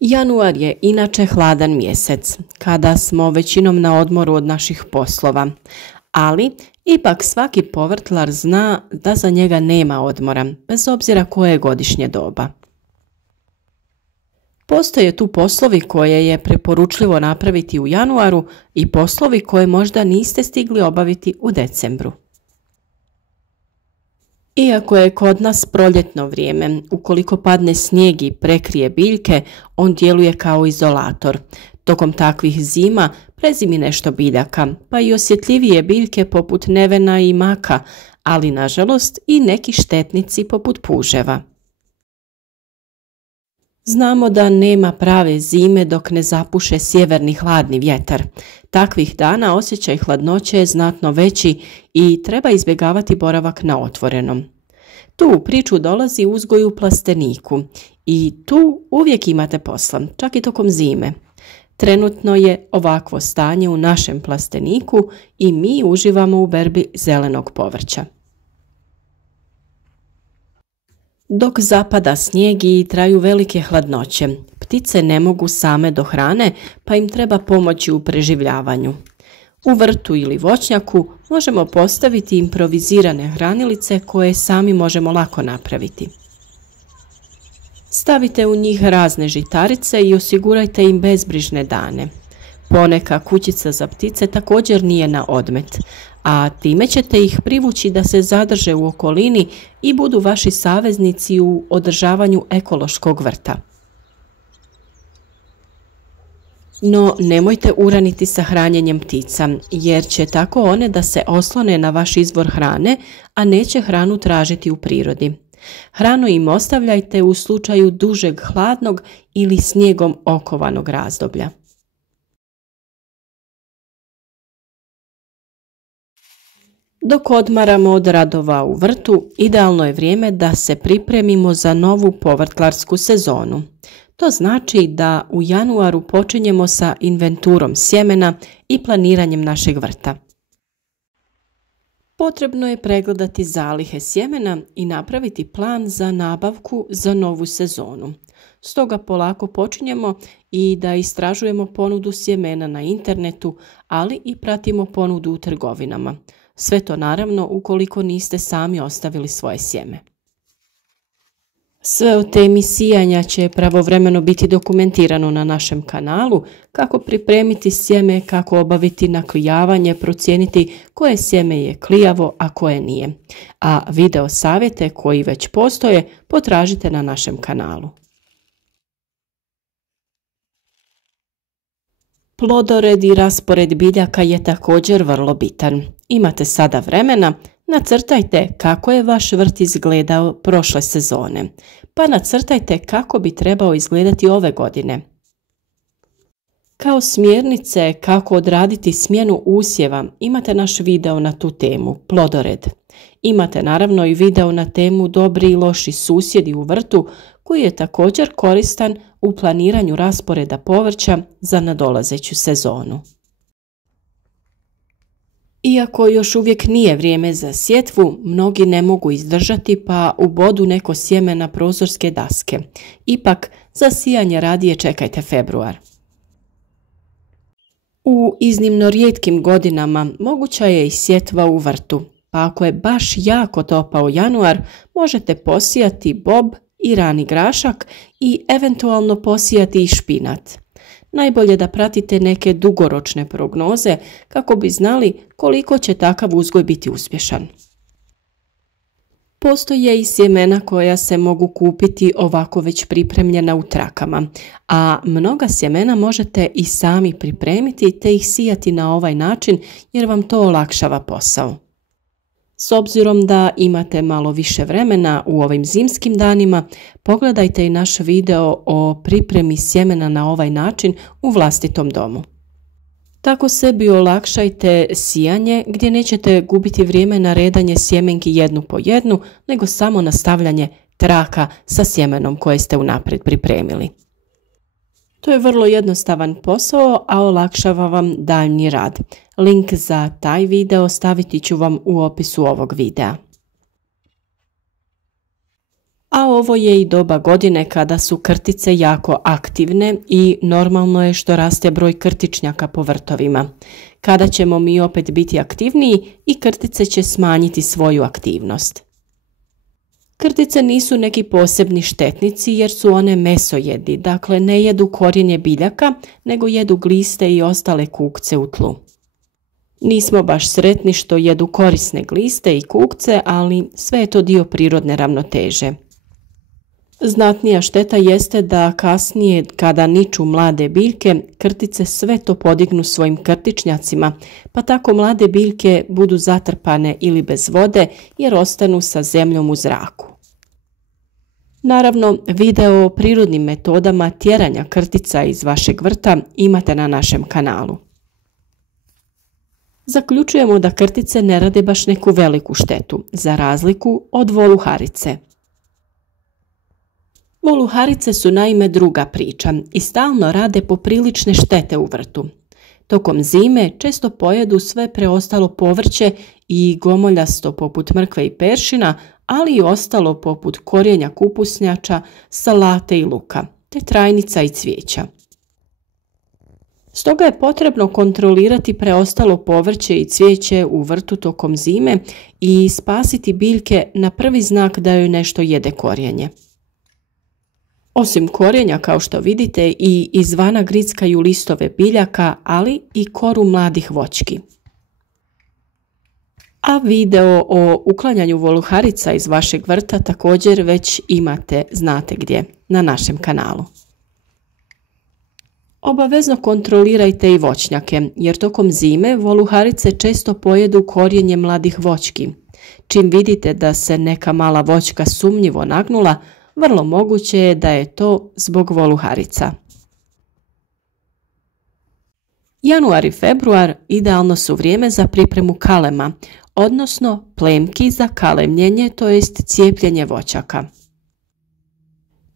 Januar je inače hladan mjesec, kada smo većinom na odmoru od naših poslova, ali ipak svaki povrtlar zna da za njega nema odmora, bez obzira koje je godišnje doba. Postoje tu poslovi koje je preporučljivo napraviti u januaru i poslovi koje možda niste stigli obaviti u decembru. Iako je kod nas proljetno vrijeme, ukoliko padne snijeg i prekrije biljke, on djeluje kao izolator. Tokom takvih zima prezimi nešto biljaka, pa i osjetljivije biljke poput nevena i maka, ali nažalost i neki štetnici poput puževa. Znamo da nema prave zime dok ne zapuše sjeverni hladni vjetar. Takvih dana osjećaj hladnoće je znatno veći i treba izbjegavati boravak na otvorenom. Tu u priču dolazi uzgoj u plasteniku i tu uvijek imate posla, čak i tokom zime. Trenutno je ovakvo stanje u našem plasteniku i mi uživamo u berbi zelenog povrća. Dok zapada snijeg i traju velike hladnoće, ptice ne mogu same do hrane, pa im treba pomoći u preživljavanju. U vrtu ili voćnjaku možemo postaviti improvizirane hranilice koje sami možemo lako napraviti. Stavite u njih razne žitarice i osigurajte im bezbrižne dane. Poneka kućica za ptice također nije na odmet, a time ćete ih privući da se zadrže u okolini i budu vaši saveznici u održavanju ekološkog vrta. No, nemojte uraniti sa hranjenjem ptica, jer će tako one da se oslone na vaš izvor hrane, a neće hranu tražiti u prirodi. Hranu im ostavljajte u slučaju dužeg hladnog ili snijegom okovanog razdoblja. Dok odmaramo od radova u vrtu, idealno je vrijeme da se pripremimo za novu povrtlarsku sezonu. To znači da u januaru počinjemo sa inventurom sjemena i planiranjem našeg vrta. Potrebno je pregledati zalihe sjemena i napraviti plan za nabavku za novu sezonu. Stoga polako počinjemo i da istražujemo ponudu sjemena na internetu, ali i pratimo ponudu u trgovinama. Sve to naravno ukoliko niste sami ostavili svoje sjeme. Sve o temi sijanja će pravovremeno biti dokumentirano na našem kanalu, kako pripremiti sjeme, kako obaviti naklijavanje, procijeniti koje sjeme je klijavo, a koje nije. A video savjete koji već postoje potražite na našem kanalu. Plodored i raspored biljaka je također vrlo bitan. Imate sada vremena, nacrtajte kako je vaš vrt izgledao prošle sezone, pa nacrtajte kako bi trebao izgledati ove godine. Kao smjernice kako odraditi smjenu usjeva imate naš video na tu temu, plodored. Imate naravno i video na temu dobri i loši susjedi u vrtu koji je također koristan u planiranju rasporeda povrća za nadolazeću sezonu. Iako još uvijek nije vrijeme za sjetvu, mnogi ne mogu izdržati pa ubodu neko sjeme na prozorske daske. Ipak, za sijanje radije čekajte februar. U iznimno rijetkim godinama moguća je i sjetva u vrtu, pa ako je baš jako topao januar, možete posijati bob i rani grašak i eventualno posijati i špinat. Najbolje da pratite neke dugoročne prognoze kako bi znali koliko će takav uzgoj biti uspješan. Postoje i sjemena koja se mogu kupiti ovako već pripremljena u trakama, a mnoga sjemena možete i sami pripremiti te ih sijati na ovaj način jer vam to olakšava posao. S obzirom da imate malo više vremena u ovim zimskim danima, pogledajte i naš video o pripremi sjemena na ovaj način u vlastitom domu. Tako sebi olakšajte sijanje gdje nećete gubiti vrijeme na redanje sjemenki jednu po jednu, nego samo na stavljanje traka sa sjemenom koje ste unaprijed pripremili. To je vrlo jednostavan posao, a olakšava vam daljnji rad. Link za taj video staviti ću vam u opisu ovog videa. A ovo je i doba godine kada su krtice jako aktivne i normalno je što raste broj krtičnjaka po vrtovima. Kada ćemo mi opet biti aktivniji i krtice će smanjiti svoju aktivnost. Krtice nisu neki posebni štetnici jer su one mesojedi, dakle ne jedu korijenje biljaka, nego jedu gliste i ostale kukce u tlu. Nismo baš sretni što jedu korisne gliste i kukce, ali sve je to dio prirodne ravnoteže. Znatnija šteta jeste da kasnije, kada niču mlade biljke, krtice sve to podignu svojim krtičnjacima, pa tako mlade biljke budu zatrpane ili bez vode jer ostanu sa zemljom u zraku. Naravno, video o prirodnim metodama tjeranja krtica iz vašeg vrta imate na našem kanalu. Zaključujemo da krtice ne rade baš neku veliku štetu, za razliku od voluharice. Voluharice su naime druga priča i stalno rade poprilične štete u vrtu. Tokom zime često pojedu sve preostalo povrće i gomoljasto poput mrkve i peršina, ali i ostalo poput korijenja kupusnjača, salate i luka, te trajnica i cvijeća. Stoga je potrebno kontrolirati preostalo povrće i cvijeće u vrtu tokom zime i spasiti biljke na prvi znak da joj nešto jede korijenje. Osim korijenja, kao što vidite, i izvana grickaju listove biljaka, ali i koru mladih voćki. A video o uklanjanju voluharica iz vašeg vrta također već imate, znate gdje, na našem kanalu. Obavezno kontrolirajte i voćnjake, jer tokom zime voluharice često pojedu korijenje mladih voćki. Čim vidite da se neka mala voćka sumnjivo nagnula, vrlo moguće je da je to zbog voluharica. Januar i februar idealno su vrijeme za pripremu kalema, odnosno plemki za kalemljenje, to jest cijepljenje voćaka.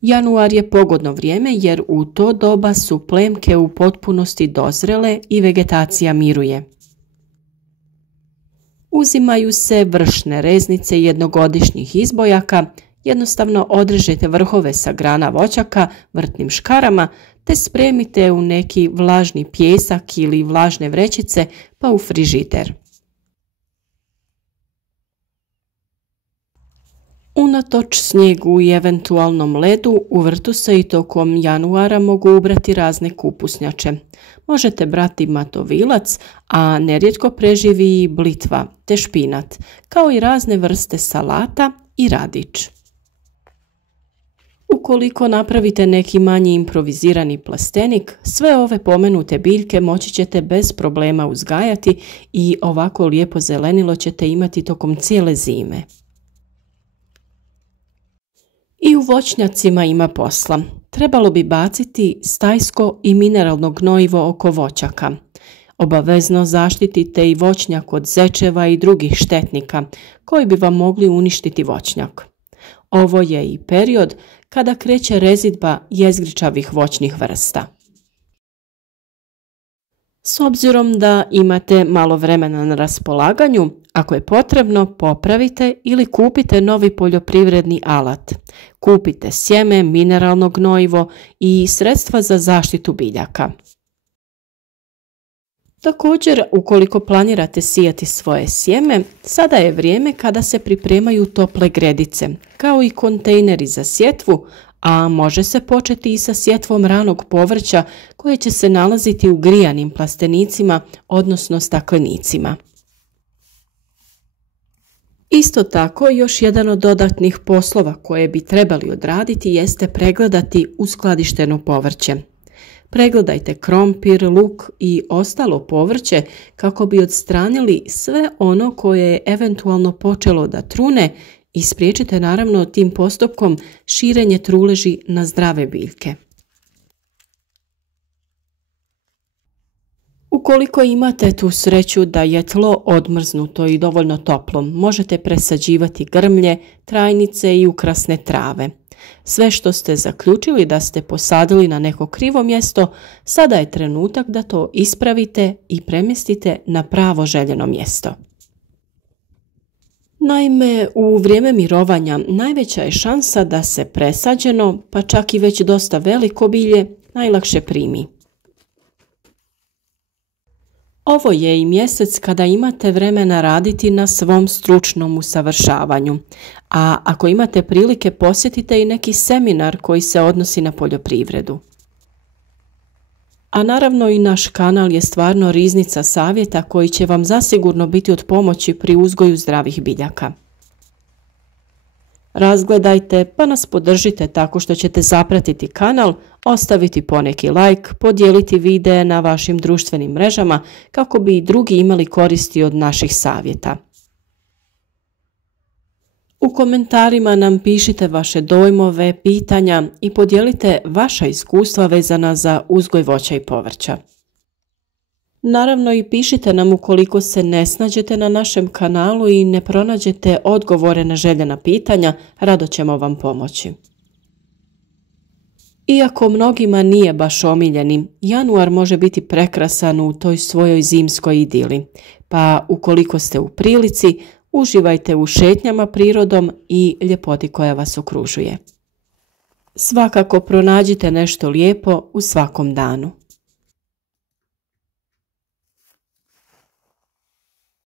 Januar je pogodno vrijeme jer u to doba su plemke u potpunosti dozrele i vegetacija miruje. Uzimaju se vršne reznice jednogodišnjih izbojaka, jednostavno odrežete vrhove sa grana voćaka vrtnim škarama te spremite u neki vlažni pijesak ili vlažne vrećice pa u frižider. Unatoč snijegu i eventualnom ledu, u vrtu se i tokom januara mogu ubrati razne kupusnjače. Možete brati matovilac, a nerijetko preživi i blitva te špinat, kao i razne vrste salata i radič. Ukoliko napravite neki manji improvizirani plastenik, sve ove pomenute biljke moći ćete bez problema uzgajati i ovako lijepo zelenilo ćete imati tokom cijele zime. I u voćnjacima ima posla. Trebalo bi baciti stajsko i mineralno gnojivo oko voćaka. Obavezno zaštitite i voćnjak od zečeva i drugih štetnika koji bi vam mogli uništiti voćnjak. Ovo je i period kada kreće rezidba jezgričavih voćnih vrsta. S obzirom da imate malo vremena na raspolaganju, ako je potrebno, popravite ili kupite novi poljoprivredni alat. Kupite sjeme, mineralno gnojivo i sredstva za zaštitu biljaka. Također, ukoliko planirate sijati svoje sjeme, sada je vrijeme kada se pripremaju tople gredice, kao i kontejneri za sjetvu, a može se početi i sa sjetvom ranog povrća koje će se nalaziti u grijanim plastenicima, odnosno staklenicima. Isto tako, još jedan od dodatnih poslova koje bi trebali odraditi jeste pregledati uskladišteno povrće. Pregledajte krompir, luk i ostalo povrće kako bi odstranili sve ono koje je eventualno počelo da trune i spriječite naravno tim postupkom širenje truleži na zdrave biljke. Ukoliko imate tu sreću da je tlo odmrznuto i dovoljno toplo, možete presađivati grmlje, trajnice i ukrasne trave. Sve što ste zaključili da ste posadili na neko krivo mjesto, sada je trenutak da to ispravite i premjestite na pravo željeno mjesto. Naime, u vrijeme mirovanja najveća je šansa da se presađeno, pa čak i već dosta veliko bilje, najlakše primi. Ovo je i mjesec kada imate vremena raditi na svom stručnom usavršavanju, a ako imate prilike posjetite i neki seminar koji se odnosi na poljoprivredu. A naravno i naš kanal je stvarno riznica savjeta koji će vam zasigurno biti od pomoći pri uzgoju zdravih biljaka. Razgledajte pa nas podržite tako što ćete zapratiti kanal, ostaviti poneki like, podijeliti videe na vašim društvenim mrežama kako bi i drugi imali koristi od naših savjeta. U komentarima nam pišite vaše dojmove, pitanja i podijelite vaša iskustva vezana za uzgoj voća i povrća. Naravno i pišite nam ukoliko se ne snađete na našem kanalu i ne pronađete odgovore na željena pitanja, rado ćemo vam pomoći. Iako mnogima nije baš omiljeni, januar može biti prekrasan u toj svojoj zimskoj idili, pa ukoliko ste u prilici, uživajte u šetnjama prirodom i ljepoti koja vas okružuje. Svakako pronađite nešto lijepo u svakom danu.